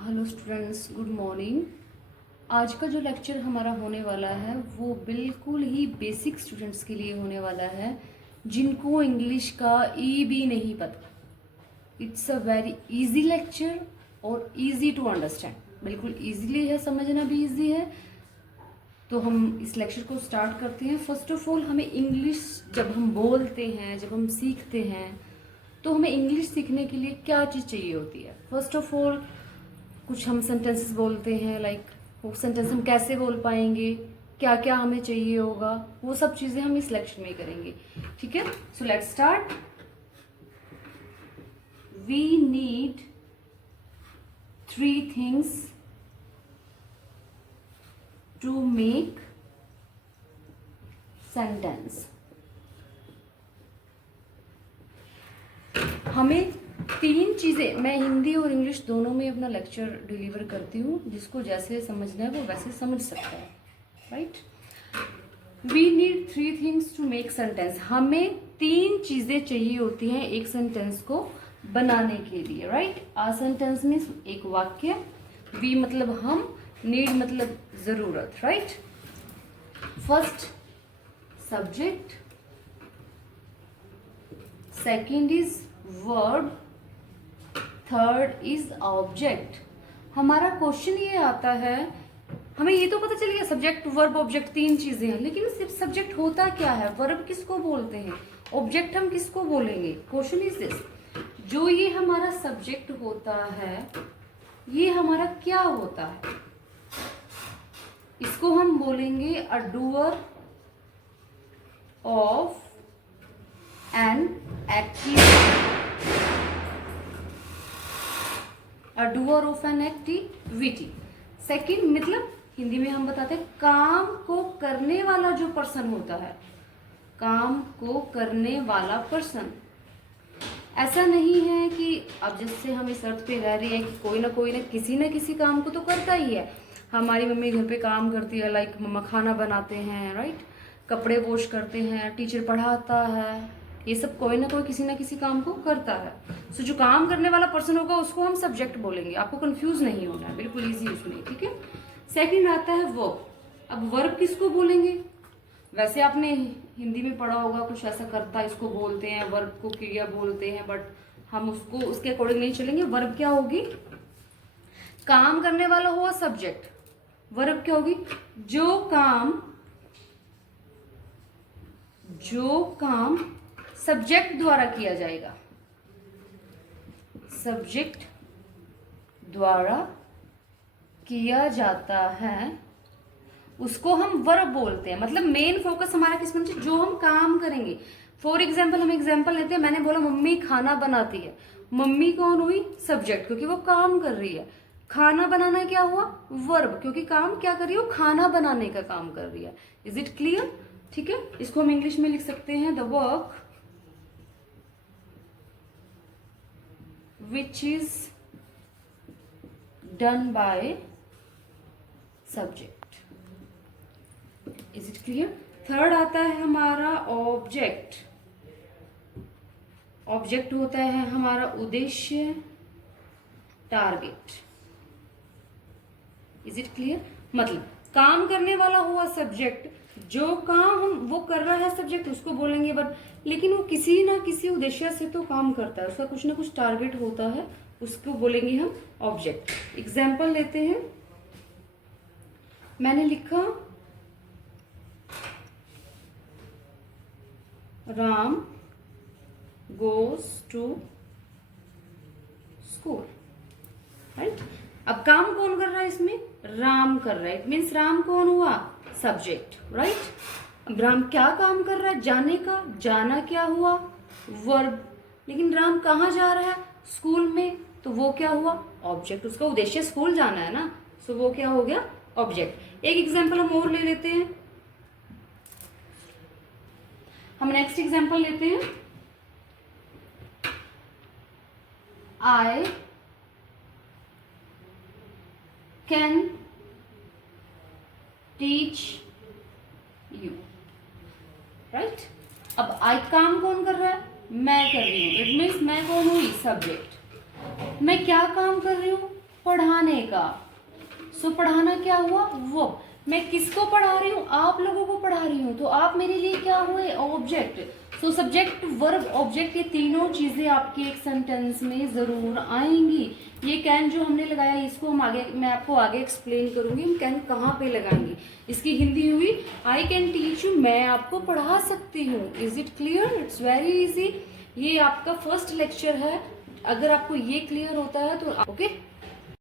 Hello students, good morning. आज का जो लेक्चर हमारा होने वाला है वो बिल्कुल ही बेसिक स्टूडेंट्स के लिए होने वाला है, जिनको इंग्लिश का ई भी नहीं पता। It's a very easy lecture और इजी टू अंडरस्टैंड, बिल्कुल इजीली है, समझना भी इजी है। तो हम इस लेक्चर को स्टार्ट करते हैं। फर्स्ट ऑफ ऑल, हमें इंग्लिश जब हम बोलते हैं, जब हम सीखते हैं, तो हमें इंग्लिश सीखने के लिए क्या चीज़ चाहिए होती है। फर्स्ट ऑफ ऑल, कुछ हम सेंटेंसेस बोलते हैं, लाइक वो सेंटेंस हम कैसे बोल पाएंगे, क्या क्या हमें चाहिए होगा, वो सब चीज़ें हम इस लेक्चर में करेंगे। ठीक है, so let's start. We need 3 things to make sentence. हमें 3 चीज़ें, मैं हिंदी और इंग्लिश दोनों में अपना लेक्चर डिलीवर करती हूँ, जिसको जैसे समझना है वो वैसे समझ सकता है, right. We need 3 things to make sentence. हमें 3 चीज़ें चाहिए होती हैं एक सेंटेंस को बनाने के लिए, राइट। आ सेंटेंस मीन्स एक वाक्य, वी मतलब हम, नीड मतलब ज़रूरत, right. First subject, second is verb, third is object. हमारा क्वेश्चन ये आता है, हमें ये तो पता चल गया सब्जेक्ट वर्ब ऑब्जेक्ट 3 चीजें हैं, लेकिन सिर्फ सब्जेक्ट होता क्या है, वर्ब किसको बोलते हैं, ऑब्जेक्ट हम किसको बोलेंगे। क्वेश्चन इज दिस, जो ये हमारा सब्जेक्ट होता है ये हमारा क्या होता है, इसको हम बोलेंगे a doer of an activity. A doer of an activity. Second मतलब हिंदी में हम बताते हैं काम को करने वाला जो पर्सन होता है, काम को करने वाला पर्सन। ऐसा नहीं है कि अब जिससे हम इस अर्थ पे रह रहे हैं कि कोई ना किसी काम को तो करता ही है। हमारी मम्मी घर पे काम करती है, लाइक मम्मा खाना बनाते हैं, राइट, कपड़े वॉश करते हैं, टीचर पढ़ाता है, ये सब कोई ना किसी काम को करता है। सो जो काम करने वाला पर्सन होगा उसको हम सब्जेक्ट बोलेंगे। आपको कंफ्यूज नहीं होना है, बिल्कुल इजी इसमें, ठीक है। सेकंड आता है वर्ब। अब वर्ब किसको बोलेंगे, वैसे आपने हिंदी में पढ़ा होगा कुछ ऐसा करता है इसको बोलते हैं, वर्ब को क्रिया बोलते हैं, बट हम उसको उसके अकॉर्डिंग नहीं चलेंगे। वर्ब क्या होगी, काम करने वाला हुआ सब्जेक्ट, वर्ब क्या होगी, जो काम सब्जेक्ट द्वारा किया जाएगा, सब्जेक्ट द्वारा किया जाता है उसको हम वर्ब बोलते हैं। मतलब मेन फोकस हमारा किस में, जो हम काम करेंगे। फॉर एग्जाम्पल, हम एग्जाम्पल लेते हैं, मैंने बोला मम्मी खाना बनाती है, मम्मी कौन हुई, सब्जेक्ट, क्योंकि वो काम कर रही है। खाना बनाना क्या हुआ, वर्ब, क्योंकि काम क्या कर रही है, खाना बनाने का काम कर रही है। इज इट क्लियर, ठीक है। इसको हम इंग्लिश में लिख सकते हैं, the work which is done by subject. Is it clear. Third आता है हमारा ऑब्जेक्ट। ऑब्जेक्ट होता है हमारा उद्देश्य, टारगेट। Is it clear. मतलब काम करने वाला हुआ सब्जेक्ट, जो काम हम वो कर रहा है सब्जेक्ट उसको बोलेंगे, बट लेकिन वो किसी ना किसी उद्देश्य से तो काम करता है, उसका कुछ ना कुछ टारगेट होता है, उसको बोलेंगे हम ऑब्जेक्ट। एग्जाम्पल लेते हैं, मैंने लिखा Ram goes to school, right. अब काम कौन कर रहा है इसमें, राम कर रहा है, इट मीन्स राम कौन हुआ, सब्जेक्ट, राइट। अब राम क्या काम कर रहा है, जाने का, जाना क्या हुआ, वर्ब। लेकिन राम कहाँ जा रहा है, स्कूल में, तो वो क्या हुआ, ऑब्जेक्ट। उसका उद्देश्य स्कूल जाना है ना, सो वो क्या हो गया, ऑब्जेक्ट। एक एग्जाम्पल हम और ले लेते हैं, हम नेक्स्ट एग्जाम्पल लेते हैं, I can teach you, right. अब आई काम कौन कर रहा है, मैं कर रही हूं, इट मीन्स मैं कौन हुई, सब्जेक्ट। मैं क्या काम कर रही हूं, पढ़ाने का। सो पढ़ाना क्या हुआ, वो मैं किसको पढ़ा रही हूँ, आप लोगों को पढ़ा रही हूँ, तो आप मेरे लिए क्या हुए, object. So subject verb object ये तीनों चीजें आपके एक सेंटेंस में जरूर आएंगी। ये कैन जो हमने लगाया इसको हम आगे, मैं आपको आगे एक्सप्लेन करूंगी हम कैन कहाँ पे लगाएंगे। इसकी हिंदी हुई आई कैन टीच यू, मैं आपको पढ़ा सकती हूँ। Is it clear, it's very easy. ये आपका फर्स्ट लेक्चर है, अगर आपको ये क्लियर होता है तो ओके।